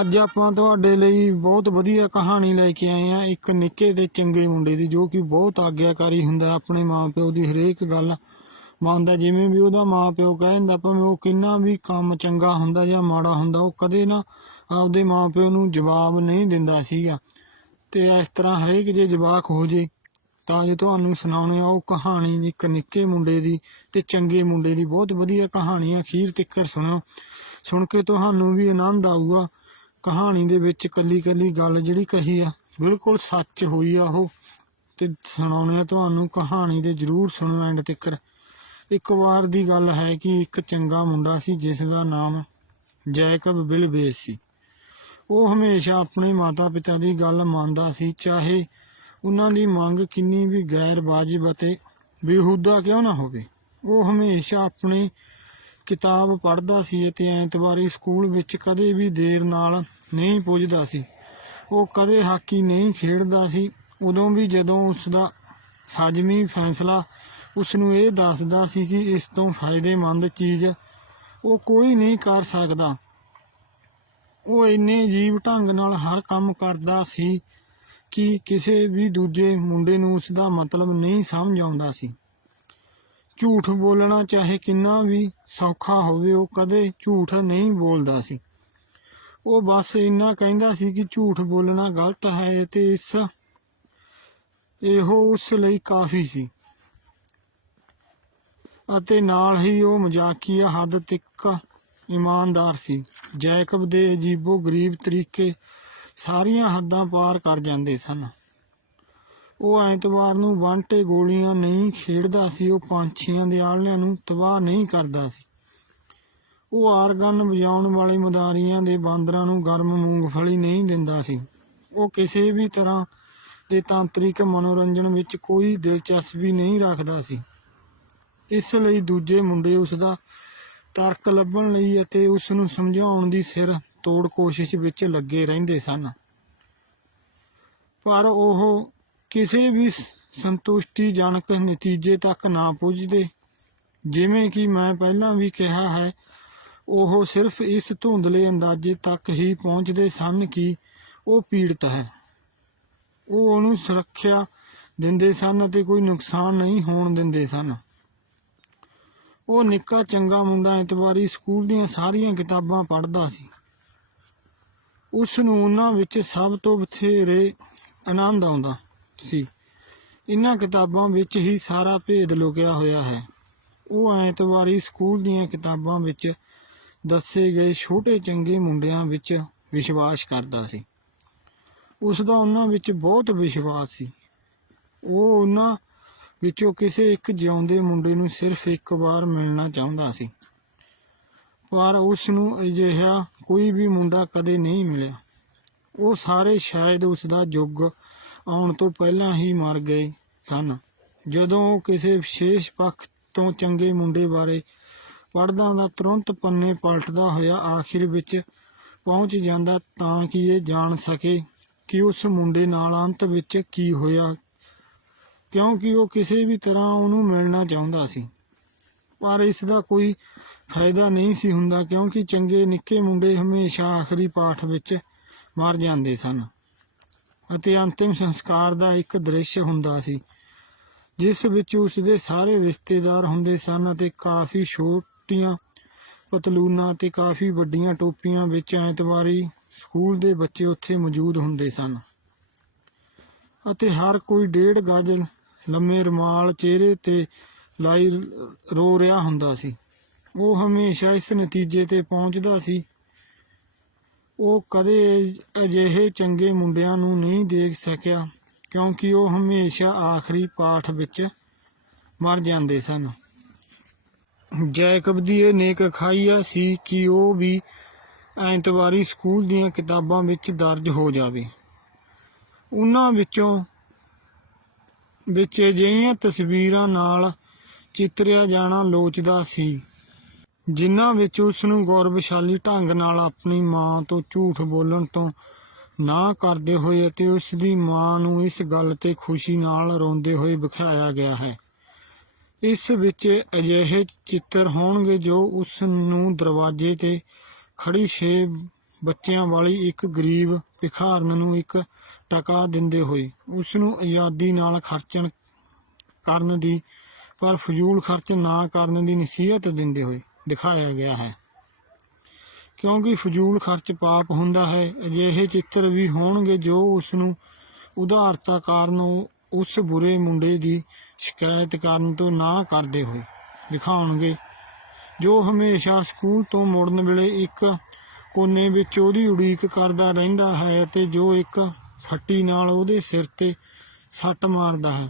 ਅੱਜ ਆਪਾਂ ਤੁਹਾਡੇ ਲਈ ਬਹੁਤ ਵਧੀਆ ਕਹਾਣੀ ਲੈ ਕੇ ਆਏ ਆ ਇੱਕ ਨਿੱਕੇ ਤੇ ਚੰਗੇ ਮੁੰਡੇ ਦੀ, ਜੋ ਕਿ ਬਹੁਤ ਆਗਿਆਕਾਰੀ ਹੁੰਦਾ ਆਪਣੇ ਮਾਪਿਓ ਦੀ ਹਰੇਕ ਗੱਲ ਮੰਨਦਾ। ਜਿਵੇਂ ਵੀ ਉਹਦਾ ਮਾਪਿਓ ਕਹਿੰਦਾ ਭਾਵੇਂ ਉਹ ਕਿੰਨਾ ਵੀ ਕੰਮ ਚੰਗਾ ਹੁੰਦਾ ਜਾਂ ਮਾੜਾ ਹੁੰਦਾ, ਉਹ ਕਦੇ ਨਾ ਆਪਦੇ ਮਾਪਿਓ ਨੂੰ ਜਵਾਬ ਨਹੀਂ ਦਿੰਦਾ ਸੀਗਾ। ਤੇ ਇਸ ਤਰ੍ਹਾਂ ਹਰੇਕ ਜੇ ਜਵਾਕ ਹੋ ਜੇ, ਤਾਂ ਜੇ ਤੁਹਾਨੂੰ ਸੁਣਾਉਣੇ ਆ, ਉਹ ਕਹਾਣੀ ਇੱਕ ਨਿੱਕੇ ਮੁੰਡੇ ਦੀ ਤੇ ਚੰਗੇ ਮੁੰਡੇ ਦੀ ਬਹੁਤ ਵਧੀਆ ਕਹਾਣੀ ਆ। ਅਖੀਰ ਤੱਕ ਸੁਣੋ। ਸੁਣ ਕੇ ਤੁਹਾਨੂੰ ਵੀ ਆਨੰਦ ਆਊਗਾ। ਕਹਾਣੀ ਦੇ ਵਿੱਚ ਕੱਲੀ ਕੱਲੀ ਗੱਲ ਜਿਹੜੀ ਕਹੀ ਆ, ਬਿਲਕੁਲ ਸੱਚ ਹੋਈ ਆ ਉਹ। ਤੇ ਸੁਣਾਉਣੇ ਆ ਤੁਹਾਨੂੰ, ਕਹਾਣੀ ਦੇ ਜਰੂਰ ਸੁਣੋ ਐਂਡ ਤੱਕ ਇੱਕ ਵਾਰ ਦੀ ਗੱਲ ਹੈ ਕਿ ਇੱਕ ਚੰਗਾ ਮੁੰਡਾ ਸੀ, ਜਿਸ ਦਾ ਨਾਮ ਜੈਕਬ ਬਿਲਬੇਸ ਸੀ। ਉਹ ਹਮੇਸ਼ਾ ਆਪਣੇ ਮਾਤਾ-ਪਿਤਾ ਦੀ ਗੱਲ ਮੰਨਦਾ ਸੀ, ਚਾਹੇ ਉਹਨਾਂ ਦੀ ਮੰਗ ਕਿੰਨੀ ਵੀ ਗੈਰ ਵਾਜਿਬ ਅਤੇ ਬੇਹੂਦਾ ਕਿਉਂ ਨਾ ਹੋਵੇ। ਉਹ ਹਮੇਸ਼ਾ ਆਪਣੀ ਕਿਤਾਬ ਪੜ੍ਹਦਾ ਸੀ ਅਤੇ ਐਤਵਾਰੀ ਸਕੂਲ ਵਿੱਚ ਕਦੇ ਵੀ ਦੇਰ ਨਾਲ ਨਹੀਂ ਪੁੱਜਦਾ ਸੀ। ਉਹ ਕਦੇ ਹਾਕੀ ਨਹੀਂ ਖੇਡਦਾ ਸੀ। ਉਦੋਂ ਵੀ ਜਦੋਂ ਉਸ ਦਾ ਸਾਜਮੀ ਫੈਸਲਾ ਉਸ ਨੂੰ ਇਹ ਦੱਸਦਾ ਸੀ ਕਿ ਇਸ ਤੋਂ ਫਾਇਦੇਮੰਦ ਚੀਜ਼ ਉਹ ਕੋਈ ਨਹੀਂ ਕਰ ਸਕਦਾ। ਉਹ ਇੰਨੇ ਜੀਵ ਢੰਗ ਨਾਲ ਹਰ ਕੰਮ ਕਰਦਾ ਸੀ ਕਿ ਕਿਸੇ ਵੀ ਦੂਜੇ ਮੁੰਡੇ ਨੂੰ ਉਸ ਦਾ ਮਤਲਬ ਨਹੀਂ ਸਮਝ ਆਉਂਦਾ ਸੀ। ਝੂਠ ਬੋਲਣਾ ਚਾਹੇ ਕਿੰਨਾ ਵੀ ਸੌਖਾ ਹੋਵੇ, ਉਹ ਕਦੇ ਝੂਠ ਨਹੀਂ ਬੋਲਦਾ ਸੀ। ਉਹ ਬਸ ਇੰਨਾ ਕਹਿੰਦਾ ਸੀ ਕਿ ਝੂਠ ਬੋਲਣਾ ਗਲਤ ਹੈ ਤੇ ਇਸ ਇਹੋ ਉਸ ਲਈ ਕਾਫੀ ਸੀ। ਅਤੇ ਨਾਲ ਹੀ ਉਹ ਮਜ਼ਾਕੀਆ ਹੱਦ ਤੱਕ ਇਮਾਨਦਾਰ ਸੀ। ਜੈਕਬ ਦੇ ਅਜੀਬੋ ਗਰੀਬ ਤਰੀਕੇ ਸਾਰੀਆਂ ਹੱਦਾਂ ਪਾਰ ਕਰ ਜਾਂਦੇ ਸਨ। ਉਹ ਐਤਵਾਰ ਨੂੰ ਵਾਂਟੇ ਗੋਲੀਆਂ ਨਹੀਂ ਖੇਡਦਾ ਸੀ, ਉਹ ਪੰਛੀਆਂ ਦੇ ਆਲਿਆਂ ਨੂੰ ਤਬਾਹ ਨਹੀਂ ਕਰਦਾ ਸੀ। ਉਹ ਆਰਗਨ ਵਜਾਉਣ ਵਾਲੇ ਮਦਾਰੀਆਂ ਦੇ ਬਾਂਦਰਾਂ ਨੂੰ ਗਰਮ ਮੂੰਗਫਲੀ ਨਹੀਂ ਦਿੰਦਾ ਸੀ। ਉਹ ਕਿਸੇ ਵੀ ਤਰ੍ਹਾਂ ਦੇ ਤਾਂਤਰਿਕ ਮਨੋਰੰਜਨ ਵਿੱਚ ਕੋਈ ਦਿਲਚਸਪੀ ਨਹੀਂ ਰੱਖਦਾ ਸੀ। ਇਸ ਲਈ ਦੂਜੇ ਮੁੰਡੇ ਉਸ ਦਾ ਤਰਕ ਲੱਭਣ ਲਈ ਅਤੇ ਉਸ ਨੂੰ ਸਮਝਾਉਣ ਦੀ ਸਿਰ ਤੋੜ ਕੋਸ਼ਿਸ਼ ਵਿੱਚ ਲੱਗੇ ਰਹਿੰਦੇ ਸਨ। ਪਰ ਉਹ ਕਿਸੇ ਵੀ ਸੰਤੁਸ਼ਟੀਜਨਕ ਨਤੀਜੇ ਤੱਕ ਨਾ ਪੁੱਜਦੇ। ਜਿਵੇਂ ਕਿ ਮੈਂ ਪਹਿਲਾਂ ਵੀ ਕਿਹਾ ਹੈ ਉਹ ਸਿਰਫ ਇਸ ਧੁੰਦਲੇ ਅੰਦਾਜ਼ੇ ਤੱਕ ਹੀ ਪਹੁੰਚਦੇ ਸਨ ਕਿ ਉਹ ਪੀੜਤ ਹੈ। ਉਹ ਉਹਨੂੰ ਸੁਰੱਖਿਆ ਦਿੰਦੇ ਸਨ ਅਤੇ ਕੋਈ ਨੁਕਸਾਨ ਨਹੀਂ ਹੋਣ ਦਿੰਦੇ ਸਨ। ਉਹ ਨਿੱਕਾ ਚੰਗਾ ਮੁੰਡਾ ਐਤਵਾਰੀ ਸਕੂਲ ਦੀਆਂ ਸਾਰੀਆਂ ਕਿਤਾਬਾਂ ਪੜ੍ਹਦਾ ਸੀ। ਉਸ ਨੂੰ ਉਹਨਾਂ ਵਿੱਚ ਸਭ ਤੋਂ ਬਥੇਰੇ ਆਨੰਦ ਆਉਂਦਾ ਸੀ। ਇਹਨਾਂ ਕਿਤਾਬਾਂ ਵਿੱਚ ਹੀ ਸਾਰਾ ਭੇਦ ਲੁਕਿਆ ਹੋਇਆ ਹੈ। ਉਹ ਐਤਵਾਰੀ ਸਕੂਲ ਦੀਆਂ ਕਿਤਾਬਾਂ ਵਿੱਚ ਦੱਸੇ ਗਏ ਛੋਟੇ ਚੰਗੇ ਮੁੰਡਿਆਂ ਵਿੱਚ ਵਿਸ਼ਵਾਸ ਕਰਦਾ ਸੀ। ਉਸ ਦਾ ਉਹਨਾਂ ਵਿੱਚ ਬਹੁਤ ਵਿਸ਼ਵਾਸ ਸੀ। ਉਹ ਉਹਨਾਂ ਵਿੱਚੋਂ ਕਿਸੇ ਇੱਕ ਜਿਉਂਦੇ ਮੁੰਡੇ ਨੂੰ ਸਿਰਫ ਇੱਕ ਵਾਰ ਮਿਲਣਾ ਚਾਹੁੰਦਾ ਸੀ। ਪਰ ਉਸ ਨੂੰ ਅਜਿਹਾ ਕੋਈ ਵੀ ਮੁੰਡਾ ਕਦੇ ਨਹੀਂ ਮਿਲਿਆ। ਉਹ ਸਾਰੇ ਸ਼ਾਇਦ ਉਸ ਦਾ ਯੁੱਗ ਆਉਣ ਤੋਂ ਪਹਿਲਾਂ ਹੀ ਮਰ ਗਏ ਸਨ। ਜਦੋਂ ਉਹ ਕਿਸੇ ਵਿਸ਼ੇਸ਼ ਪੱਖ ਤੋਂ ਚੰਗੇ ਮੁੰਡੇ ਬਾਰੇ ਪੜ੍ਹਦਾ ਦਾ ਤੁਰੰਤ ਪੰਨੇ ਪਲਟਦਾ ਹੋਇਆ ਆਖਿਰ ਵਿੱਚ ਪਹੁੰਚ ਜਾਂਦਾ ਤਾਂ ਕਿ ਇਹ ਜਾਣ ਸਕੇ ਕਿ ਉਸ ਮੁੰਡੇ ਨਾਲ ਅੰਤ ਵਿੱਚ ਕੀ ਹੋਇਆ। ਕਿਉਂਕਿ ਉਹ ਕਿਸੇ ਵੀ ਤਰ੍ਹਾਂ ਉਹਨੂੰ ਮਿਲਣਾ ਚਾਹੁੰਦਾ ਸੀ। ਪਰ ਇਸ ਦਾ ਕੋਈ ਫਾਇਦਾ ਨਹੀਂ ਸੀ ਹੁੰਦਾ, ਕਿਉਂਕਿ ਚੰਗੇ ਨਿੱਕੇ ਮੁੰਡੇ ਹਮੇਸ਼ਾ ਆਖਰੀ ਪਾਠ ਵਿੱਚ ਮਰ ਜਾਂਦੇ ਸਨ। ਅਤੇ ਅੰਤਿਮ ਸੰਸਕਾਰ ਦਾ ਇੱਕ ਦ੍ਰਿਸ਼ ਹੁੰਦਾ ਸੀ, ਜਿਸ ਵਿੱਚ ਉਸ ਦੇ ਸਾਰੇ ਰਿਸ਼ਤੇਦਾਰ ਹੁੰਦੇ ਸਨ ਅਤੇ ਕਾਫੀ ਛੋਟ ਛੋਟੀਆਂ ਪਤਲੂਨਾਂ ਤੇ ਕਾਫੀ ਵੱਡੀਆਂ ਟੋਪੀਆਂ ਵਿੱਚ ਐਤਵਾਰੀ ਸਕੂਲ ਦੇ ਬੱਚੇ ਉੱਥੇ ਮੌਜੂਦ ਹੁੰਦੇ ਸਨ। ਅਤੇ ਹਰ ਕੋਈ ਡੇਢ ਗਜ ਲੰਮੇ ਰੁਮਾਲ ਚਿਹਰੇ ਤੇ ਲਾਈ ਰੋ ਰਿਹਾ ਹੁੰਦਾ ਸੀ। ਉਹ ਹਮੇਸ਼ਾ ਇਸ ਨਤੀਜੇ ਤੇ ਪਹੁੰਚਦਾ ਸੀ। ਉਹ ਕਦੇ ਅਜਿਹੇ ਚੰਗੇ ਮੁੰਡਿਆਂ ਨੂੰ ਨਹੀਂ ਦੇਖ ਸਕਿਆ, ਕਿਉਂਕਿ ਉਹ ਹਮੇਸ਼ਾ ਆਖਰੀ ਪਾਠ ਵਿੱਚ ਮਰ ਜਾਂਦੇ ਸਨ। ਜੈਕਬ ਦੀ ਇਹ ਨੇਕ ਖਾਈਆ ਸੀ ਕਿ ਉਹ ਵੀ ਐਤਵਾਰੀ ਸਕੂਲ ਦੀਆਂ ਕਿਤਾਬਾਂ ਵਿੱਚ ਦਰਜ ਹੋ ਜਾਵੇ। ਉਹਨਾਂ ਵਿੱਚੋਂ ਵਿੱਚ ਅਜਿਹੀਆਂ ਤਸਵੀਰਾਂ ਨਾਲ ਚਿੱਤਰਿਆ ਜਾਣਾ ਲੋਚਦਾ ਸੀ, ਜਿਨ੍ਹਾਂ ਵਿੱਚ ਉਸ ਨੂੰ ਗੌਰਵਸ਼ਾਲੀ ਢੰਗ ਨਾਲ ਆਪਣੀ ਮਾਂ ਤੋਂ ਝੂਠ ਬੋਲਣ ਤੋਂ ਨਾ ਕਰਦੇ ਹੋਏ ਅਤੇ ਉਸ ਦੀ ਮਾਂ ਨੂੰ ਇਸ ਗੱਲ ਤੇ ਖੁਸ਼ੀ ਨਾਲ ਰੋਂਦੇ ਹੋਏ ਵਿਖਾਇਆ ਗਿਆ ਹੈ। ਇਸ ਵਿੱਚ ਅਜਿਹੇ ਚਿੱਤਰ ਹੋਣਗੇ ਜੋ ਉਸ ਨੂੰ ਦਰਵਾਜ਼ੇ ਤੇ ਖੜੀ ਛੇ ਬੱਚਿਆਂ ਵਾਲੀ ਇੱਕ ਗਰੀਬ ਭਿਖਾਰਨ ਨੂੰ ਇੱਕ ਟਕਾ ਦਿੰਦੇ ਹੋਏ ਉਸ ਨੂੰ ਆਜ਼ਾਦੀ ਨਾਲ ਖਰਚਣ ਕਰਨ ਦੀ, ਪਰ ਫਜ਼ੂਲ ਖਰਚ ਨਾ ਕਰਨ ਦੀ ਨਸੀਹਤ ਦਿੰਦੇ ਹੋਏ ਦਿਖਾਇਆ ਗਿਆ ਹੈ। ਕਿਉਂਕਿ ਫਜ਼ੂਲ ਖਰਚ ਪਾਪ ਹੁੰਦਾ ਹੈ, ਅਜਿਹੇ ਚਿੱਤਰ ਵੀ ਹੋਣਗੇ ਜੋ ਉਸ ਨੂੰ ਉਦਾਰਤਾ ਕਾਰਨ ਉਹ ਉਸ ਬੁਰੇ ਮੁੰਡੇ ਦੀ ਸ਼ਿਕਾਇਤ ਕਰਨ ਤੋਂ ਨਾ ਕਰਦੇ ਹੋਏ ਦਿਖਾਉਣਗੇ। ਜੋ ਹਮੇਸ਼ਾ ਸਕੂਲ ਤੋਂ ਮੁੜਨ ਵੇਲੇ ਇੱਕ ਕੋਨੇ ਵਿੱਚ ਉਹਦੀ ਉਡੀਕ ਕਰਦਾ ਰਹਿੰਦਾ ਹੈ ਅਤੇ ਜੋ ਇੱਕ ਫੱਟੀ ਨਾਲ ਉਹਦੇ ਸਿਰ ਤੇ ਸੱਟ ਮਾਰਦਾ ਹੈ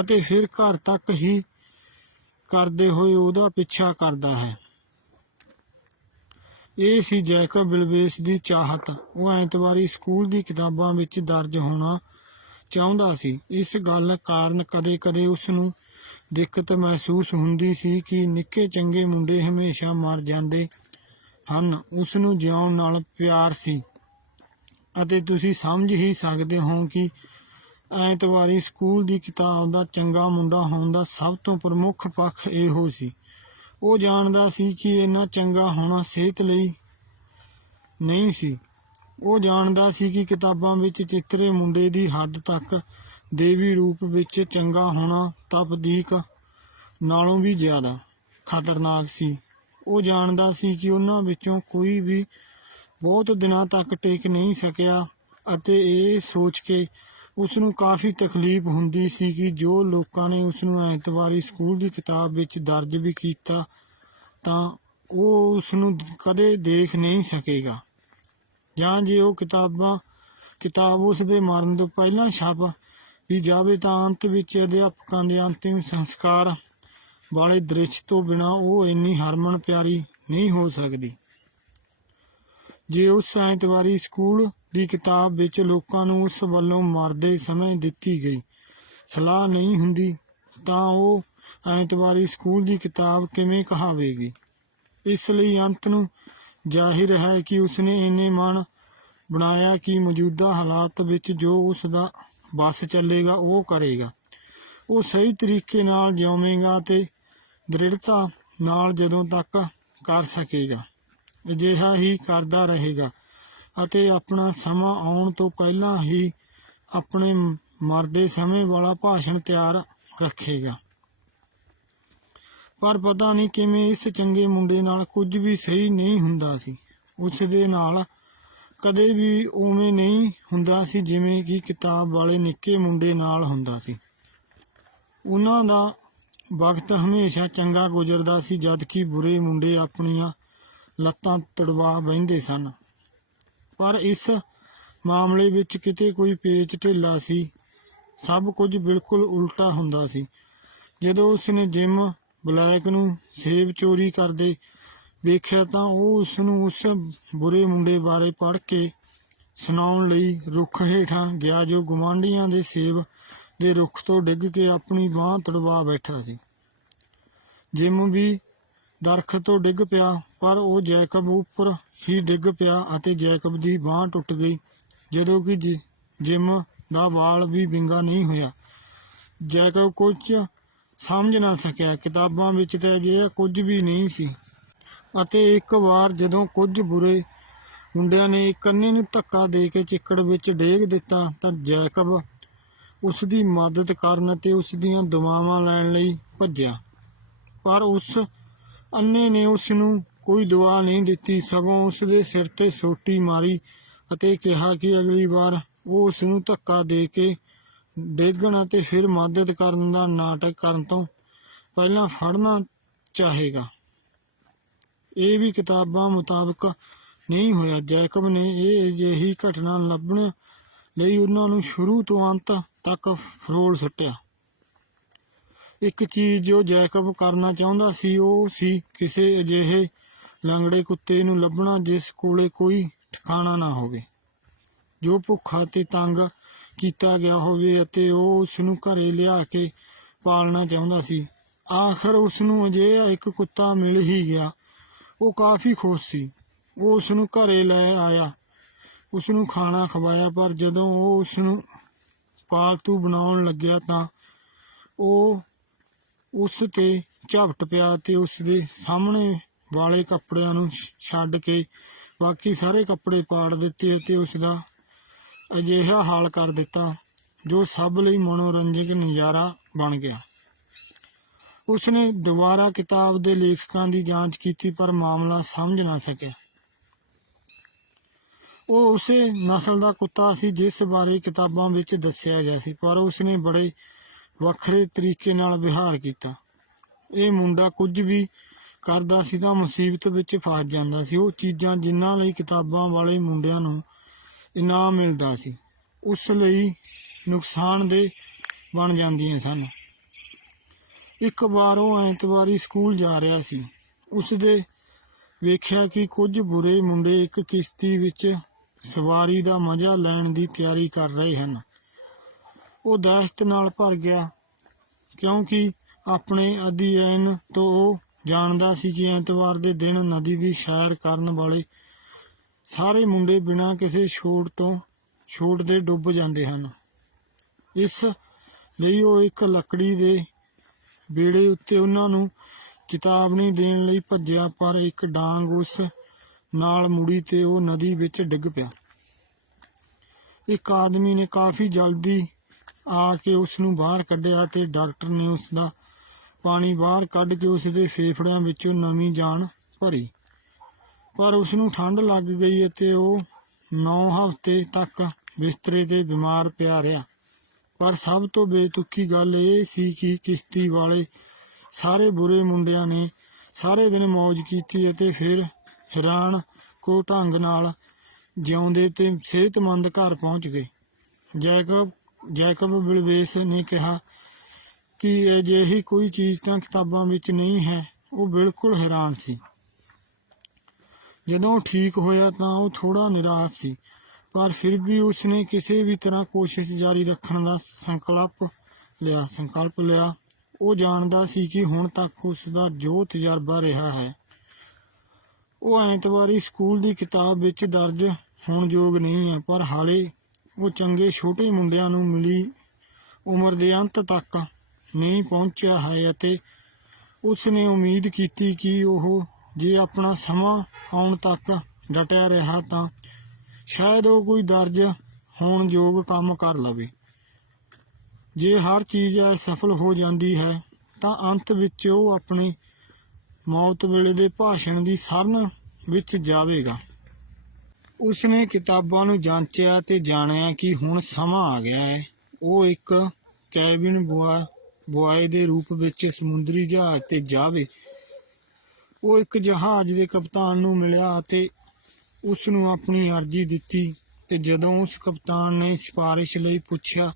ਅਤੇ ਫਿਰ ਘਰ ਤੱਕ ਹੀ ਕਰਦੇ ਹੋਏ ਉਹਦਾ ਪਿੱਛਾ ਕਰਦਾ ਹੈ। ਇਹ ਸੀ ਜੈਕਬ ਬਿਲਬੇਸ ਦੀ ਚਾਹਤ। ਉਹ ਐਤਵਾਰੀ ਸਕੂਲ ਦੀ ਕਿਤਾਬਾਂ ਵਿੱਚ ਦਰਜ ਹੋਣਾ ਚਾਹੁੰਦਾ ਸੀ। ਇਸ ਗੱਲ ਕਾਰਨ ਕਦੇ-ਕਦੇ ਉਸ ਨੂੰ ਦਿੱਕਤ ਮਹਿਸੂਸ ਹੁੰਦੀ ਸੀ ਕਿ ਨਿੱਕੇ ਚੰਗੇ ਮੁੰਡੇ ਹਮੇਸ਼ਾ ਮਰ ਜਾਂਦੇ ਹਨ। ਉਸ ਨੂੰ ਜਿਉਣ ਨਾਲ ਪਿਆਰ ਸੀ। ਅਤੇ ਤੁਸੀਂ ਸਮਝ ਹੀ ਸਕਦੇ ਹੋ ਕਿ ਐਤਵਾਰੀ ਸਕੂਲ ਦੀ ਕਿਤਾਬ ਦਾ ਚੰਗਾ ਮੁੰਡਾ ਹੋਣ ਦਾ ਸਭ ਤੋਂ ਪ੍ਰਮੁੱਖ ਪੱਖ ਇਹੋ ਸੀ। ਉਹ ਜਾਣਦਾ ਸੀ ਕਿ ਇੰਨਾ ਚੰਗਾ ਹੋਣਾ ਸਿਹਤ ਲਈ ਨਹੀਂ ਸੀ। ਉਹ ਜਾਣਦਾ ਸੀ ਕਿ ਕਿਤਾਬਾਂ ਵਿੱਚ ਚਿੱਤਰੇ ਮੁੰਡੇ ਦੀ ਹੱਦ ਤੱਕ ਦੇਵੀ ਰੂਪ ਵਿੱਚ ਚੰਗਾ ਹੋਣਾ ਤਪਦੀਕ ਨਾਲੋਂ ਵੀ ਜ਼ਿਆਦਾ ਖਤਰਨਾਕ ਸੀ। ਉਹ ਜਾਣਦਾ ਸੀ ਕਿ ਉਹਨਾਂ ਵਿੱਚੋਂ ਕੋਈ ਵੀ ਬਹੁਤ ਦਿਨਾਂ ਤੱਕ ਟਿਕ ਨਹੀਂ ਸਕਿਆ ਅਤੇ ਇਹ ਸੋਚ ਕੇ ਉਸ ਨੂੰ ਕਾਫੀ ਤਕਲੀਫ ਹੁੰਦੀ ਸੀ ਕਿ ਜੋ ਲੋਕਾਂ ਨੇ ਉਸ ਨੂੰ ਐਤਵਾਰੀ ਸਕੂਲ ਦੀ ਕਿਤਾਬ ਵਿੱਚ ਦਰਜ ਵੀ ਕੀਤਾ ਤਾਂ ਉਹ ਉਸ ਨੂੰ ਕਦੇ ਦੇਖ ਨਹੀਂ ਸਕੇਗਾ। ਜਾਂ ਜੇ ਉਹ ਕਿਤਾਬਾਂ, ਕਿਤਾਬ ਉਸ ਦੇ ਮਰਨ ਤੋਂ ਪਹਿਲਾਂ ਛਪ ਵੀ ਜਾਵੇ ਤਾਂ ਅੰਤ ਵਿੱਚ ਅਧਿਆਪਕਾਂ ਦੇ ਅੰਤਿਮ ਸੰਸਕਾਰ ਵਾਲੇ ਦ੍ਰਿਸ਼ ਤੋਂ ਬਿਨਾ ਉਹ ਇੰਨੀ ਹਰਮਨ ਪਿਆਰੀ ਨਹੀਂ ਹੋ ਸਕਦੀ। ਜੇ ਉਸ ਐਤਵਾਰੀ ਸਕੂਲ ਦੀ ਕਿਤਾਬ ਵਿੱਚ ਲੋਕਾਂ ਨੂੰ ਉਸ ਵੱਲੋਂ ਮਰਦੇ ਸਮੇਂ ਦਿੱਤੀ ਗਈ ਸਲਾਹ ਨਹੀਂ ਹੁੰਦੀ, ਤਾਂ ਉਹ ਐਤਵਾਰੀ ਸਕੂਲ ਦੀ ਕਿਤਾਬ ਕਿਵੇਂ ਕਹਾਵੇਗੀ? ਇਸ ਲਈ ਅੰਤ ਨੂੰ ਜ਼ਾਹਿਰ ਹੈ ਕਿ ਉਸਨੇ ਇੰਨੇ ਮਨ ਬਣਾਇਆ ਕਿ ਮੌਜੂਦਾ ਹਾਲਾਤ ਵਿੱਚ ਜੋ ਉਸ ਦਾ ਬਸ ਚੱਲੇਗਾ, ਉਹ ਕਰੇਗਾ। ਉਹ ਸਹੀ ਤਰੀਕੇ ਨਾਲ ਜਿਉਵੇਗਾ ਤੇ ਦ੍ਰਿੜਤਾ ਨਾਲ ਜਦੋਂ ਤੱਕ ਕਰ ਸਕੇਗਾ, ਅਜਿਹਾ ਹੀ ਕਰਦਾ ਰਹੇਗਾ ਅਤੇ ਆਪਣਾ ਸਮਾਂ ਆਉਣ ਤੋਂ ਪਹਿਲਾਂ ਹੀ ਆਪਣੇ ਮਰਦੇ ਸਮੇਂ ਵਾਲਾ ਭਾਸ਼ਣ ਤਿਆਰ ਰੱਖੇਗਾ। ਪਰ ਪਤਾ ਨਹੀਂ ਕਿਵੇਂ ਇਸ ਚੰਗੇ ਮੁੰਡੇ ਨਾਲ ਕੁਝ ਵੀ ਸਹੀ ਨਹੀਂ ਹੁੰਦਾ ਸੀ। ਉਸ ਦੇ ਨਾਲ ਕਦੇ ਵੀ ਉਵੇਂ ਨਹੀਂ ਹੁੰਦਾ ਸੀ ਜਿਵੇਂ ਕਿ ਕਿਤਾਬ ਵਾਲੇ ਨਿੱਕੇ ਮੁੰਡੇ ਨਾਲ ਹੁੰਦਾ ਸੀ। ਉਹਨਾਂ ਦਾ ਵਕਤ ਹਮੇਸ਼ਾ ਚੰਗਾ ਗੁਜ਼ਰਦਾ ਸੀ ਜਦਕਿ ਬੁਰੇ ਮੁੰਡੇ ਆਪਣੀਆਂ ਲੱਤਾਂ ਤੜਵਾ ਬਹਿੰਦੇ ਸਨ। ਪਰ ਇਸ ਮਾਮਲੇ ਵਿੱਚ ਕਿਤੇ ਕੋਈ ਪੇਚ ਢਿੱਲਾ ਸੀ। ਸਭ ਕੁਝ ਬਿਲਕੁਲ ਉਲਟਾ ਹੁੰਦਾ ਸੀ। ਜਦੋਂ ਉਸਨੇ ਜਿਮ ਬਲੈਕ ਨੂੰ ਸੇਬ ਚੋਰੀ ਕਰਦੇ ਵੇਖਿਆ ਤਾਂ ਉਹ ਉਸ ਨੂੰ ਉਸ ਬੁਰੇ ਮੁੰਡੇ ਬਾਰੇ ਪੜ੍ਹ ਕੇ ਸੁਣਾਉਣ ਲਈ ਰੁੱਖ ਹੇਠਾਂ ਗਿਆ ਜੋ ਗੁਆਂਢੀਆਂ ਦੇ ਸੇਬ ਦੇ ਰੁੱਖ ਤੋਂ ਡਿੱਗ ਕੇ ਆਪਣੀ ਬਾਹ ਤੜਵਾ ਬੈਠਾ ਸੀ। ਜਿਮ ਵੀ ਦਰਖਤ ਤੋਂ ਡਿੱਗ ਪਿਆ, ਪਰ ਉਹ ਜੈਕਬ ਉੱਪਰ ਹੀ ਡਿੱਗ ਪਿਆ ਅਤੇ ਜੈਕਬ ਦੀ ਬਾਹ ਟੁੱਟ ਗਈ। ਜਦੋਂ ਕਿ ਜਿ- ਜਿਮ ਦਾ ਵਾਲ ਵੀ ਵਿੰਗਾ ਨਹੀਂ ਹੋਇਆ। ਜੈਕਬ ਕੁਝ ਸਮਝ ਨਾ ਸਕਿਆ। ਕਿਤਾਬਾਂ ਵਿੱਚ ਤਾਂ ਅਜਿਹਾ ਕੁਝ ਵੀ ਨਹੀਂ ਸੀ। ਅਤੇ ਇੱਕ ਵਾਰ ਜਦੋਂ ਕੁਝ ਬੁਰੇ ਮੁੰਡਿਆਂ ਨੇ ਇੱਕ ਅੰਨੇ ਨੂੰ ਧੱਕਾ ਦੇ ਕੇ ਚਿੱਕੜ ਵਿੱਚ ਡੇਗ ਦਿੱਤਾ, ਤਾਂ ਜੈਕਬ ਉਸ ਦੀ ਮਦਦ ਕਰਨ ਅਤੇ ਉਸ ਦੀਆਂ ਦੁਆਵਾਂ ਲੈਣ ਲਈ ਭੱਜਿਆ। ਪਰ ਉਸ ਅੰਨੇ ਨੇ ਉਸ ਨੂੰ ਕੋਈ ਦੁਆ ਨਹੀਂ ਦਿੱਤੀ। ਸਗੋਂ ਉਸ ਦੇ ਸਿਰ ਤੇ ਸੋਟੀ ਮਾਰੀ ਅਤੇ ਕਿਹਾ ਕਿ ਅਗਲੀ ਵਾਰ ਉਹ ਉਸ ਨੂੰ ਧੱਕਾ ਦੇ ਕੇ ਡੇਗਣ ਅਤੇ ਫਿਰ ਮਦਦ ਕਰਨ ਦਾ ਨਾਟਕ ਕਰਨ ਤੋਂ ਪਹਿਲਾਂ ਫੜਨਾ ਚਾਹੇਗਾ। ਇਹ ਵੀ ਕਿਤਾਬਾਂ ਮੁਤਾਬਕ ਨਹੀਂ ਹੋਇਆ। ਜੈਕਬ ਨੇ ਇਹ ਅਜਿਹੀ ਘਟਨਾ ਲੱਭਣ ਲਈ ਉਹਨਾਂ ਨੂੰ ਸ਼ੁਰੂ ਤੋਂ ਅੰਤ ਤੱਕ ਫਰੋਲ ਸੁੱਟਿਆ। ਇੱਕ ਚੀਜ਼ ਜੋ ਜੈਕਬ ਕਰਨਾ ਚਾਹੁੰਦਾ ਸੀ, ਉਹ ਸੀ ਕਿਸੇ ਅਜਿਹੇ ਲੰਗੜੇ ਕੁੱਤੇ ਨੂੰ ਲੱਭਣਾ, ਜਿਸ ਕੋਲੇ ਕੋਈ ਠਿਕਾਣਾ ਨਾ ਹੋਵੇ, ਜੋ ਭੁੱਖਾ ਤੇ ਤੰਗ ਕੀਤਾ ਗਿਆ ਹੋਵੇ ਅਤੇ ਉਹ ਉਸ ਨੂੰ ਘਰੇ ਲਿਆ ਕੇ ਪਾਲਣਾ ਚਾਹੁੰਦਾ ਸੀ। ਆਖਰ ਉਸ ਨੂੰ ਅਜਿਹਾ ਇੱਕ ਕੁੱਤਾ ਮਿਲ ਹੀ ਗਿਆ। ਉਹ ਕਾਫੀ ਖੁਸ਼ ਸੀ। ਉਹ ਉਸ ਨੂੰ ਘਰੇ ਲੈ ਆਇਆ। ਉਸ ਨੂੰ ਖਾਣਾ ਖਵਾਇਆ, ਪਰ ਜਦੋਂ ਉਹ ਉਸ ਨੂੰ ਪਾਲਤੂ ਬਣਾਉਣ ਲੱਗਿਆ ਤਾਂ ਉਹ ਉਸ ਤੇ ਝਪਟ ਪਿਆ ਤੇ ਉਸ ਦੇ ਸਾਹਮਣੇ ਵਾਲੇ ਕੱਪੜਿਆਂ ਨੂੰ ਛੱਡ ਕੇ ਬਾਕੀ ਸਾਰੇ ਕੱਪੜੇ ਪਾੜ ਦਿੱਤੇ ਅਤੇ ਉਸ ਦਾ ਅਜਿਹਾ ਹਾਲ ਕਰ ਦਿੱਤਾ, ਜੋ ਸਭ ਲਈ ਮਨੋਰੰਜਕ ਨਜ਼ਾਰਾ ਬਣ ਗਿਆ। ਉਸਨੇ ਦੁਬਾਰਾ ਕਿਤਾਬ ਦੇ ਲੇਖਕਾਂ ਦੀ ਜਾਂਚ ਕੀਤੀ, ਪਰ ਮਾਮਲਾ ਸਮਝ ਨਾ ਸਕਿਆ। ਉਹ ਉਸੇ ਨਸਲ ਦਾ ਕੁੱਤਾ ਸੀ, ਜਿਸ ਬਾਰੇ ਕਿਤਾਬਾਂ ਵਿੱਚ ਦੱਸਿਆ ਗਿਆ ਸੀ, ਪਰ ਉਸਨੇ ਬੜੇ ਵੱਖਰੇ ਤਰੀਕੇ ਨਾਲ ਵਿਹਾਰ ਕੀਤਾ। ਇਹ ਮੁੰਡਾ ਕੁਝ ਵੀ ਕਰਦਾ ਸੀ ਤਾਂ ਮੁਸੀਬਤ ਵਿੱਚ ਫਸ ਜਾਂਦਾ ਸੀ। ਉਹ ਚੀਜ਼ਾਂ ਜਿਨ੍ਹਾਂ ਲਈ ਕਿਤਾਬਾਂ ਵਾਲੇ ਮੁੰਡਿਆਂ ਨੂੰ ਇਨਾਮ ਮਿਲਦਾ ਸੀ। ਉਸ ਲਈ ਨੁਕਸਾਨਦੇਹ ਬਣ ਜਾਂਦੀਆਂ ਸਨ। ਇੱਕ ਵਾਰ ਉਹ ਐਤਵਾਰੀ ਸਕੂਲ ਜਾ ਰਿਹਾ ਸੀ। ਉਸ ਦੇ ਵੇਖਿਆ ਕਿ ਕੁਝ ਬੁਰੇ ਮੁੰਡੇ ਇੱਕ ਕਿਸ਼ਤੀ ਵਿੱਚ ਸਵਾਰੀ ਦਾ ਮਜ਼ਾ ਲੈਣ ਦੀ ਤਿਆਰੀ ਕਰ ਰਹੇ ਹਨ। ਉਹ ਦਹਿਸ਼ਤ ਨਾਲ ਭਰ ਗਿਆ, ਕਿਉਂਕਿ ਆਪਣੇ ਅਧਿਐਨ ਤੋਂ ਉਹ ਜਾਣਦਾ ਸੀ ਕਿ ਐਤਵਾਰ ਦੇ ਦਿਨ ਨਦੀ ਦੀ ਸੈਰ ਕਰਨ ਵਾਲੇ ਸਾਰੇ ਮੁੰਡੇ ਬਿਨਾਂ ਕਿਸੇ ਛੋਟ ਤੋਂ ਛੋਟ ਦੇ ਡੁੱਬ ਜਾਂਦੇ ਹਨ। ਇਸ ਲਈ ਉਹ ਇੱਕ ਲੱਕੜੀ ਦੇ ਬੇੜੇ ਉੱਤੇ ਉਹਨਾਂ ਨੂੰ ਚੇਤਾਵਨੀ ਦੇਣ ਲਈ ਭੱਜਿਆ, ਪਰ ਇੱਕ ਡਾਂਗ ਉਸ ਨਾਲ ਮੁੜੀ ਤੇ ਉਹ ਨਦੀ ਵਿੱਚ ਡਿੱਗ ਪਿਆ। ਇੱਕ ਆਦਮੀ ਨੇ ਕਾਫੀ ਜਲਦੀ ਆ ਕੇ ਉਸ ਨੂੰ ਬਾਹਰ ਕੱਢਿਆ ਤੇ ਡਾਕਟਰ ਨੇ ਉਸ ਦਾ ਪਾਣੀ ਬਾਹਰ ਕੱਢ ਕੇ ਉਸ ਦੇ ਫੇਫੜਿਆਂ ਵਿੱਚੋਂ ਨਵੀਂ ਜਾਨ ਭਰੀ। ਪਰ ਉਸ ਨੂੰ ਠੰਡ ਲੱਗ ਗਈ ਅਤੇ ਉਹ 9 ਹਫ਼ਤੇ ਤੱਕ ਬਿਸਤਰੇ ਤੇ ਬਿਮਾਰ ਪਿਆ ਰਿਹਾ। ਪਰ ਸਭ ਤੋਂ ਬੇਤੁਕੀ ਗੱਲ ਇਹ ਸੀ ਕਿ ਕਿਸ਼ਤੀ ਵਾਲੇ ਸਾਰੇ ਬੁਰੇ ਮੁੰਡਿਆਂ ਨੇ ਸਾਰੇ ਦਿਨ ਮौज ਕੀਤੀ ਅਤੇ ਫਿਰ ਹੈਰਾਨ ਕੋ ਢੰਗ ਨਾਲ ਜਿਉਂਦੇ ਤੇ ਸਿਹਤਮੰਦ ਘਰ ਪਹੁੰਚ ਗਏ। ਜੈਕਬ ਜੈਕਬ ਬਿਲਵੇਸ ਨੇ ਕਿਹਾ ਕਿ ਅਜਿਹੀ ਕੋਈ ਚੀਜ਼ ਤਾਂ ਕਿਤਾਬਾਂ ਵਿੱਚ ਨਹੀਂ ਹੈ, ਉਹ ਬਿਲਕੁਲ ਹੈਰਾਨ ਸੀ। ਜਦੋਂ ਠੀਕ ਹੋਇਆ ਤਾਂ ਉਹ ਥੋੜਾ ਨਿਰਾਸ਼ ਸੀ, ਪਰ ਫਿਰ ਵੀ ਉਸਨੇ ਕਿਸੇ ਵੀ ਤਰ੍ਹਾਂ ਕੋਸ਼ਿਸ਼ ਜਾਰੀ ਰੱਖਣ ਦਾ ਸੰਕਲਪ ਲਿਆ ਸੰਕਲਪ ਲਿਆ। ਉਹ ਜਾਣਦਾ ਸੀ ਕਿ ਹੁਣ ਤੱਕ ਉਸ ਦਾ ਜੋ ਤਜਰਬਾ ਰਿਹਾ ਹੈ, ਉਹ ਐਤਵਾਰੀ ਸਕੂਲ ਦੀ ਕਿਤਾਬ ਵਿੱਚ ਦਰਜ ਹੋਣ ਯੋਗ ਨਹੀਂ ਹੈ, ਪਰ ਹਾਲੇ ਉਹ ਚੰਗੇ ਛੋਟੇ ਮੁੰਡਿਆਂ ਨੂੰ ਮਿਲੀ ਉਮਰ ਦੇ ਅੰਤ ਤੱਕ ਨਹੀਂ ਪਹੁੰਚਿਆ ਹੈ ਅਤੇ ਉਸ ਨੇ ਉਮੀਦ ਕੀਤੀ ਕਿ ਉਹ ਜੇ ਆਪਣਾ ਸਮਾਂ ਆਉਣ ਤੱਕ ਡਟਿਆ ਰਿਹਾ ਤਾਂ ਸ਼ਾਇਦ ਉਹ ਕੋਈ ਦਰਜ ਹੋਣ ਯੋਗ ਕੰਮ ਕਰ ਲਵੇ। ਜੇ ਹਰ ਚੀਜ਼ ਸਫਲ ਹੋ ਜਾਂਦੀ ਹੈ, ਤਾਂ ਅੰਤ ਵਿੱਚ ਉਹ ਆਪਣੀ ਮੌਤ ਵੇਲੇ ਦੇ ਭਾਸ਼ਣ ਦੀ ਸਰਨ ਵਿੱਚ ਜਾਵੇਗਾ। ਉਸਨੇ ਕਿਤਾਬਾਂ ਨੂੰ ਜਾਂਚਿਆ ਤੇ ਜਾਣਿਆ ਕਿ ਹੁਣ ਸਮਾਂ ਆ ਗਿਆ ਹੈ। ਉਹ ਇੱਕ ਕੈਬਿਨ ਬੁਆ, ਬੁਆਏ ਦੇ ਰੂਪ ਵਿੱਚ ਸਮੁੰਦਰੀ ਜਹਾਜ਼ ਤੇ ਜਾਵੇ। ਉਹ ਇੱਕ ਜਹਾਜ਼ ਦੇ ਕਪਤਾਨ ਨੂੰ ਮਿਲਿਆ ਅਤੇ ਉਸ ਨੂੰ ਆਪਣੀ ਅਰਜ਼ੀ ਦਿੱਤੀ ਤੇ ਜਦੋਂ ਉਸ ਕਪਤਾਨ ਨੇ ਸਿਫਾਰਿਸ਼ ਲਈ ਪੁੱਛਿਆ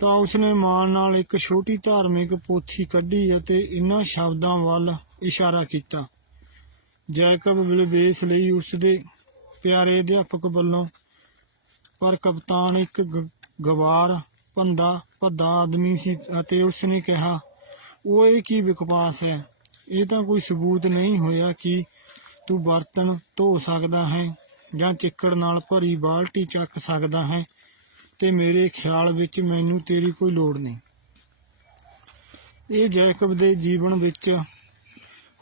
ਤਾਂ ਉਸਨੇ ਮਾਣ ਨਾਲ ਇੱਕ ਛੋਟੀ ਧਾਰਮਿਕ ਪੋਥੀ ਕੱਢੀ ਅਤੇ ਇਹਨਾਂ ਸ਼ਬਦਾਂ ਵੱਲ ਇਸ਼ਾਰਾ ਕੀਤਾ। ਜੈਕਬ ਵਿਲਵੇਸ ਲਈ ਉਸਦੇ ਪਿਆਰੇ ਅਧਿਆਪਕ ਵੱਲੋਂ ਪਰ ਕਪਤਾਨ ਇੱਕ ਗਵਾਰ, ਭੰਦਾ, ਭੱਦਾ ਆਦਮੀ ਸੀ ਅਤੇ ਉਸਨੇ ਕਿਹਾ ਉਹ ਇਹ ਕੀ ਵਿਕਵਾਸ ਹੈ? ਇਹ ਤਾਂ ਕੋਈ ਸਬੂਤ ਨਹੀਂ ਹੋਇਆ ਕਿ ਤੂੰ ਬਰਤਨ ਧੋ ਸਕਦਾ ਹੈ ਜਾਂ ਚਿੱਕੜ ਨਾਲ ਭਰੀ ਬਾਲਟੀ ਚੱਕ ਸਕਦਾ ਹੈ, ਤੇ ਮੇਰੇ ਖਿਆਲ ਵਿੱਚ ਮੈਨੂੰ ਤੇਰੀ ਕੋਈ ਲੋੜ ਨਹੀਂ। ਇਹ ਜੈਕਬ ਦੇ ਜੀਵਨ ਵਿੱਚ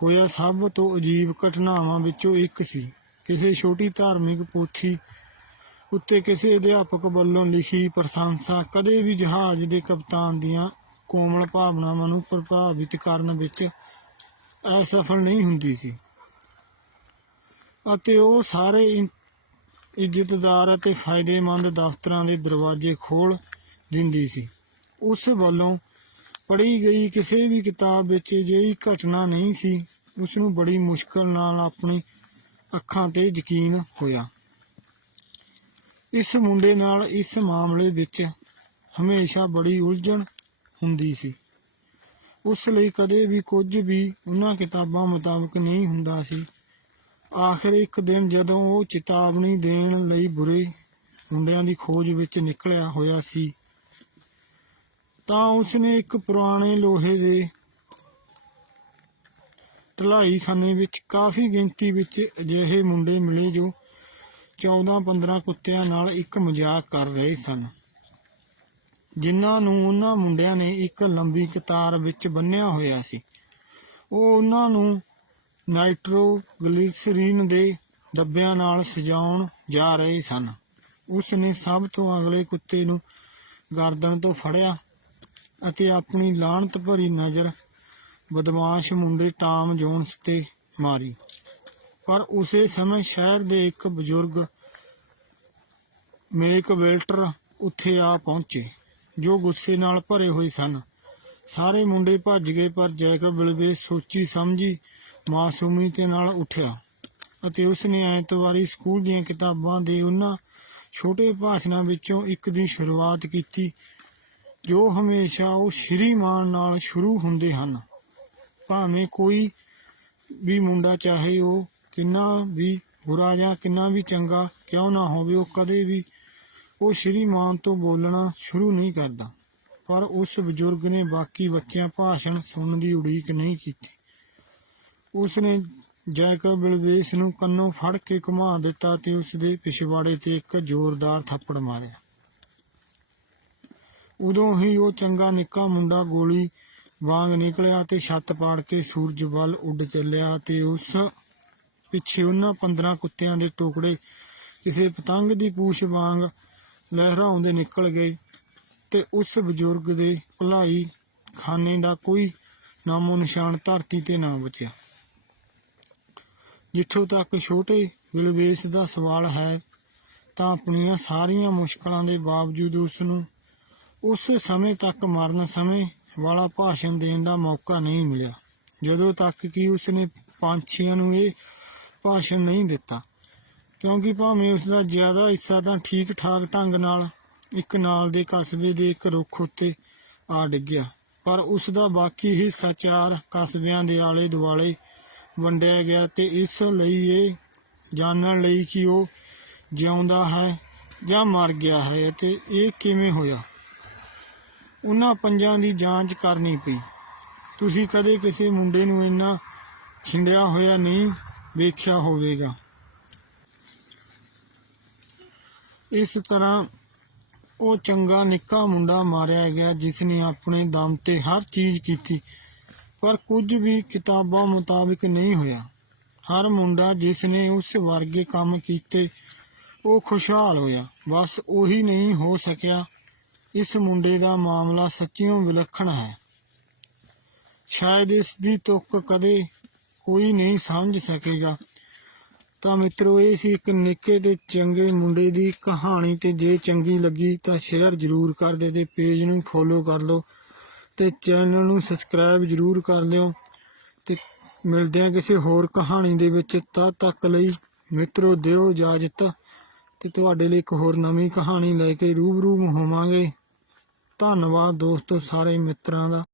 ਹੋਇਆ ਸਭ ਤੋਂ ਅਜੀਬ ਘਟਨਾਵਾਂ ਵਿੱਚੋਂ ਇੱਕ ਸੀ। ਕਿਸੇ ਛੋਟੀ ਧਾਰਮਿਕ ਪੋਥੀ ਉੱਤੇ ਕਿਸੇ ਅਧਿਆਪਕ ਵੱਲੋਂ ਲਿਖੀ ਪ੍ਰਸ਼ੰਸਾ ਕਦੇ ਵੀ ਜਹਾਜ਼ ਦੇ ਕਪਤਾਨ ਦੀਆਂ ਕੋਮਲ ਭਾਵਨਾਵਾਂ ਨੂੰ ਪ੍ਰਭਾਵਿਤ ਕਰਨ ਵਿੱਚ ਅਸਫਲ ਨਹੀਂ ਹੁੰਦੀ ਸੀ। ਅਤੇ ਉਹ ਸਾਰੇ ਇੱਜ਼ਤਦਾਰ ਅਤੇ ਫਾਇਦੇਮੰਦ ਦਫ਼ਤਰਾਂ ਦੇ ਦਰਵਾਜ਼ੇ ਖੋਲ ਦਿੰਦੀ ਸੀ। ਉਸ ਵੱਲੋਂ ਪੜ੍ਹੀ ਗਈ ਕਿਸੇ ਵੀ ਕਿਤਾਬ ਵਿੱਚ ਅਜਿਹੀ ਘਟਨਾ ਨਹੀਂ ਸੀ, ਉਸ ਨੂੰ ਬੜੀ ਮੁਸ਼ਕਲ ਨਾਲ ਆਪਣੀ ਅੱਖਾਂ ਤੇ ਯਕੀਨ ਹੋਇਆ। ਇਸ ਮੁੰਡੇ ਨਾਲ ਇਸ ਮਾਮਲੇ ਵਿੱਚ ਹਮੇਸ਼ਾ ਬੜੀ ਉਲਝਣ ਹੁੰਦੀ ਸੀ। ਉਸ ਲਈ ਕਦੇ ਵੀ ਕੁਝ ਵੀ ਉਹਨਾਂ ਕਿਤਾਬਾਂ ਮੁਤਾਬਕ ਨਹੀਂ ਹੁੰਦਾ ਸੀ। ਆਖਰ ਇੱਕ ਦਿਨ ਜਦੋਂ ਉਹ ਚੇਤਾਵਨੀ ਦੇਣ ਲਈ ਬੁਰੇ ਮੁੰਡਿਆਂ ਦੀ ਖੋਜ ਵਿੱਚ ਨਿਕਲਿਆ ਹੋਇਆ ਸੀ, ਤਾਂ ਉਸਨੇ ਇੱਕ ਪੁਰਾਣੇ ਲੋਹੇ ਦੇ ਢਲਾਈ ਖਾਨੇ ਵਿੱਚ ਕਾਫੀ ਗਿਣਤੀ ਵਿੱਚ ਅਜਿਹੇ ਮੁੰਡੇ ਮਿਲੇ ਜੋ 14-15 ਕੁੱਤਿਆਂ ਨਾਲ ਇੱਕ ਮਜ਼ਾਕ ਕਰ ਰਹੇ ਸਨ। ਜਿਨ੍ਹਾਂ ਨੂੰ ਉਹਨਾਂ ਮੁੰਡਿਆਂ ਨੇ ਇੱਕ ਲੰਬੀ ਕਤਾਰ ਵਿੱਚ ਬੰਨਿਆ ਹੋਇਆ ਸੀ। ਉਹ ਉਹਨਾਂ ਨੂੰ ਨਾਈਟ੍ਰੋਗਲਿਸਰੀਨ ਦੇ ਡੱਬਿਆਂ ਨਾਲ ਸਜਾਉਣ ਜਾ ਰਹੇ ਸਨ। ਉਸ ਨੇ ਸਭ ਤੋਂ ਅਗਲੇ ਕੁੱਤੇ ਨੂੰ ਗਰਦਨ ਤੋਂ ਫੜਿਆ ਅਤੇ ਆਪਣੀ ਲਾਹਣਤ ਭਰੀ ਨਜ਼ਰ ਬਦਮਾਸ਼ ਮੁੰਡੇ ਟਾਮ ਜੋਨਸ ਤੇ ਮਾਰੀ। ਪਰ ਉਸੇ ਸਮੇਂ ਸ਼ਹਿਰ ਦੇ ਇੱਕ ਬਜ਼ੁਰਗ ਮੇਕ ਵੈਲਟਰ ਉੱਥੇ ਆ ਪਹੁੰਚੇ। ਜੋ ਗੁੱਸੇ ਨਾਲ ਭਰੇ ਹੋਏ ਸਨ। ਸਾਰੇ ਮੁੰਡੇ ਭੱਜ ਗਏ, ਪਰ ਜੈਕਬ ਬਿਲਵੇ ਸੋਚੀ ਸਮਝੀ ਮਾਸੂਮੀ ਤੇ ਨਾਲ ਉੱਠਿਆ ਅਤੇ ਉਸ ਨੇ ਐਤਵਾਰੀ ਸਕੂਲ ਦੀਆਂ ਕਿਤਾਬਾਂ ਦੇ ਉਹਨਾਂ ਛੋਟੇ ਭਾਸ਼ਣਾਂ ਵਿੱਚੋਂ ਇੱਕ ਦੀ ਸ਼ੁਰੂਆਤ ਕੀਤੀ, ਜੋ ਹਮੇਸ਼ਾ ਉਹ ਸ਼੍ਰੀਮਾਨ ਨਾਲ ਸ਼ੁਰੂ ਹੁੰਦੇ ਹਨ। ਭਾਵੇਂ ਕੋਈ ਵੀ ਮੁੰਡਾ ਚਾਹੇ ਉਹ ਕਿੰਨਾ ਵੀ ਬੁਰਾ ਜਾਂ ਕਿੰਨਾ ਵੀ ਚੰਗਾ ਕਿਉਂ ਨਾ ਹੋਵੇ, ਉਹ ਕਦੇ ਵੀ ਉਹ ਸ਼੍ਰੀਮਾਨ ਤੋਂ ਬੋਲਣਾ ਸ਼ੁਰੂ ਨਹੀਂ ਕਰਦਾ। ਪਰ ਉਸ ਬਜ਼ੁਰਗ ਨੇ ਬਾਕੀ ਬੱਚਿਆਂ ਭਾਸ਼ਣ ਸੁਣਨ ਦੀ ਉਡੀਕ ਨਹੀਂ ਕੀਤੀ। ਉਸ ਨੇ ਜੈਕਬ ਬਿਲਵੇਸ ਨੂੰ ਕੰਨੋਂ ਫੜ ਕੇ ਘੁਮਾ ਦਿੱਤਾ ਤੇ ਉਸ ਦੇ ਪਿਛਵਾੜੇ ਤੇ ਇੱਕ ਜ਼ੋਰਦਾਰ ਥੱਪੜ ਮਾਰਿਆ। ਉਦੋਂ ਹੀ ਉਹ ਚੰਗਾ ਨਿੱਕਾ ਮੁੰਡਾ ਗੋਲੀ ਵਾਂਗ ਨਿਕਲਿਆ ਤੇ ਛੱਤ ਪਾੜ ਕੇ ਸੂਰਜ ਵੱਲ ਉੱਡ ਚੱਲਿਆ ਤੇ ਉਸ ਪਿੱਛੇ ਉਹਨਾਂ 15 ਕੁੱਤਿਆਂ ਦੇ ਟੁਕੜੇ ਕਿਸੇ ਪਤੰਗ ਦੀ ਪੂਛ ਵਾਂਗ ਲਹਿਰਾਉਂਦੇ ਨਿਕਲ ਗਏ ਤੇ ਉਸ ਬਜ਼ੁਰਗ ਦੇ ਭਲਾਈ ਖਾਨੇ ਦਾ ਕੋਈ ਨਾਮੋ ਨਿਸ਼ਾਨ ਧਰਤੀ ਤੇ ਨਾ ਬਚਿਆ। ਜਿੱਥੋਂ ਤੱਕ ਛੋਟੇ ਵਿਲਵੇਸ ਦਾ ਸਵਾਲ ਹੈ, ਤਾਂ ਆਪਣੀਆਂ ਸਾਰੀਆਂ ਮੁਸ਼ਕਲਾਂ ਦੇ ਬਾਵਜੂਦ ਉਸ ਨੂੰ ਉਸ ਸਮੇਂ ਤੱਕ ਮਰਨ ਸਮੇਂ ਵਾਲਾ ਭਾਸ਼ਣ ਦੇਣ ਦਾ ਮੌਕਾ ਨਹੀਂ ਮਿਲਿਆ। ਜਦੋਂ ਤੱਕ ਕਿ ਉਸ ਨੇ ਪੰਛੀਆਂ ਨੂੰ ਇਹ ਭਾਸ਼ਣ ਨਹੀਂ ਦਿੱਤਾ ਕਿਉਂਕਿ ਭਾਵੇਂ ਉਸ ਦਾ ਜ਼ਿਆਦਾ ਹਿੱਸਾ ਤਾਂ ਠੀਕ ਠਾਕ ਢੰਗ ਨਾਲ ਇੱਕ ਨਾਲ ਦੇ ਕਸਬੇ ਦੇ ਇੱਕ ਰੁੱਖ ਉੱਤੇ ਆ ਡਿੱਗਿਆ, ਪਰ ਉਸ ਦਾ ਬਾਕੀ ਹਿੱਸਾ ਚਾਰ ਕਸਬਿਆਂ ਦੇ ਆਲੇ ਦੁਆਲੇ ਵੰਡਿਆ ਗਿਆ ਤੇ ਇਸ ਲਈ ਇਹ ਜਾਣਨ ਲਈ ਕਿ ਉਹ ਜਿਉਂਦਾ ਹੈ ਜਾਂ ਮਰ ਗਿਆ ਹੈ ਅਤੇ ਇਹ ਕਿਵੇਂ ਹੋਇਆ। ਉਹਨਾਂ ਪੰਜਾਂ ਦੀ ਜਾਂਚ ਕਰਨੀ ਪਈ। ਤੁਸੀਂ ਕਦੇ ਕਿਸੇ ਮੁੰਡੇ ਨੂੰ ਇੰਨਾ ਖਿੰਡਿਆ ਹੋਇਆ ਨਹੀਂ ਵੇਖਿਆ ਹੋਵੇਗਾ। ਇਸ ਤਰ੍ਹਾਂ ਉਹ ਚੰਗਾ ਨਿੱਕਾ ਮੁੰਡਾ ਮਾਰਿਆ ਗਿਆ ਜਿਸ ਨੇ ਆਪਣੇ ਦਮ ਤੇ ਹਰ ਚੀਜ਼ ਕੀਤੀ, ਪਰ ਕੁਝ ਵੀ ਕਿਤਾਬਾਂ ਮੁਤਾਬਿਕ ਨਹੀਂ ਹੋਇਆ। ਹਰ ਮੁੰਡਾ ਜਿਸ ਨੇ ਉਸ ਵਰਗੇ ਕੰਮ ਕੀਤੇ, ਉਹ ਖੁਸ਼ਹਾਲ ਹੋਇਆ। ਬਸ ਉਹੀ ਨਹੀਂ ਹੋ ਸਕਿਆ। ਇਸ ਮੁੰਡੇ ਦਾ ਮਾਮਲਾ ਸੱਚਿਓ ਵਿਲੱਖਣ ਹੈ। ਸ਼ਾਇਦ ਇਸ ਦੀ ਤੁਕ ਕਦੇ ਕੋਈ ਨਹੀਂ ਸਮਝ ਸਕੇਗਾ। ਤਾਂ ਮਿੱਤਰੋ, ਇਹ ਸੀ ਇੱਕ ਨਿੱਕੇ ਤੇ ਚੰਗੇ ਮੁੰਡੇ ਦੀ ਕਹਾਣੀ ਤੇ ਜੇ ਚੰਗੀ ਲੱਗੀ ਤਾਂ ਸ਼ੇਅਰ ਜ਼ਰੂਰ ਕਰ ਦਿਓ ਤੇ ਪੇਜ ਨੂੰ ਫੋਲੋ ਕਰ ਲਓ ਤੇ ਚੈਨਲ ਨੂੰ ਸਬਸਕ੍ਰਾਈਬ ਜ਼ਰੂਰ ਕਰ ਲਿਓ ਤੇ ਮਿਲਦੇ ਹਾਂ ਕਿਸੇ ਹੋਰ ਕਹਾਣੀ ਦੇ ਵਿੱਚ। ਤਦ ਤੱਕ ਲਈ ਮਿੱਤਰੋ, ਦਿਓ ਇਜਾਜ਼ਤ ਤੇ ਤੁਹਾਡੇ ਲਈ ਇੱਕ ਹੋਰ ਨਵੀਂ ਕਹਾਣੀ ਲੈ ਕੇ ਰੂਬਰੂ ਹੋਵਾਂਗੇ। ਧੰਨਵਾਦ ਦੋਸਤੋ ਸਾਰੇ ਮਿੱਤਰਾਂ ਦਾ।